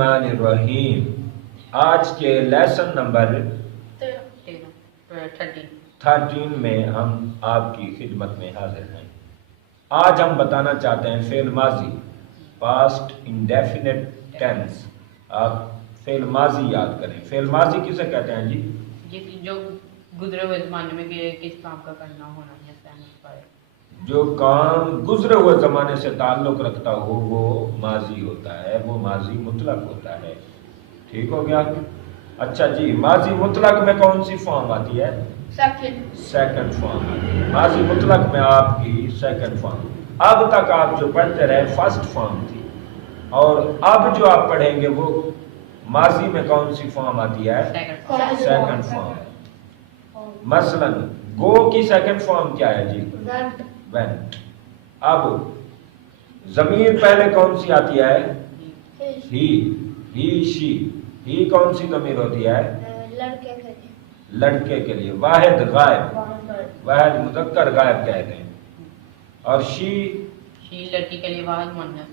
बिस्मिल्लाहिर्रहमानिर्रहीम। आज के लेसन नंबर 13 में हम आपकी खिदमत में हाजिर हैं। आज हम बताना चाहते हैं फेल माजी, पास्ट इंडेफिनिट टेंस। आप फेल माजी याद करें। फेल माजी किसे कहते हैं जी? जो गुजरे हुए जमाने में किस काम का करना होना है, जो काम गुजरे हुए ज़माने से ताल्लुक़ रखता हो वो माजी होता है, वो माजी मुतलक होता है। ठीक हो गया? अच्छा जी, माजी मुतलक में कौन सी फॉर्म आती है? सेकंड फॉर्म आती है। माजी मुतलक में आपकी सेकंड फॉर्म। अब तक आप जो पढ़ते रहे फर्स्ट फॉर्म थी, और अब जो आप पढ़ेंगे वो माजी में कौन सी फॉर्म आती है? Second form. मसलन गो की सेकंड फॉर्म क्या है जी? वेंट। अब जमीर पहले कौन सी आती है? ही शी। ही कौन सी जमीर होती है? लड़के के लिए। वाहिद गायब, वाहिद मुज़क्कर गायब कहते हैं। और शी लड़की के लिए वाहिद मुअन्नस।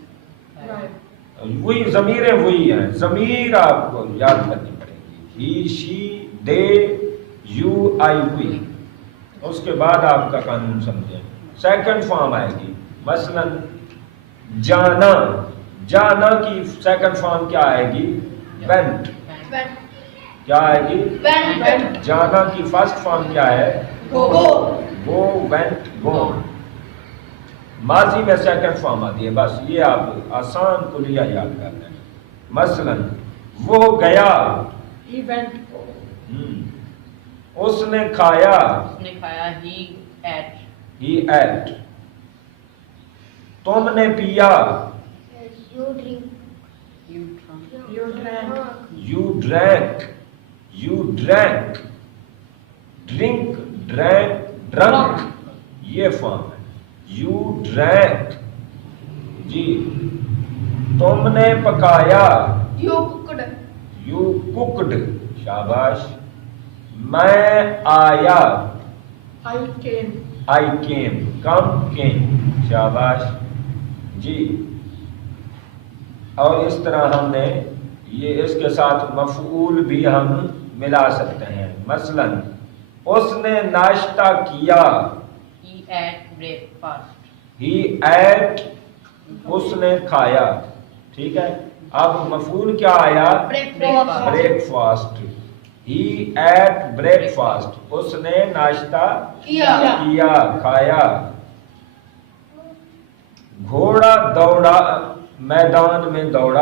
वही जमीरें वही हैं, जमीर आपको याद करनी पड़ेगी। He she they you I we. उसके बाद आपका कानून समझें। सेकंड फॉर्म आएगी। मसलन जाना, जाना की सेकंड फॉर्म क्या आएगी? वेंट। क्या आएगी? जाना की फर्स्ट फॉर्म क्या है? गो वेंट गो। माजी में सेकंड फॉर्म आती है। बस ये आप आसान कुलिया याद कर लें। मसलन वो गया, उसने खाया, he ate। तुमने पिया, you drank। drink, drank, drunk, ये फॉर्म है। you drank जी। तुमने पकाया, you cooked। शाबाश। मैं आया, I came। come came। शाबाश जी। और इस तरह हमने ये इसके साथ मफऊल भी हम मिला सकते हैं। मसलन उसने नाश्ता किया, he ate, उसने खाया। ठीक है। अब मफऊल क्या आया? ब्रेकफास्ट। he ate breakfast, उसने नाश्ता किया, खाया। घोड़ा दौड़ा, मैदान में दौड़ा।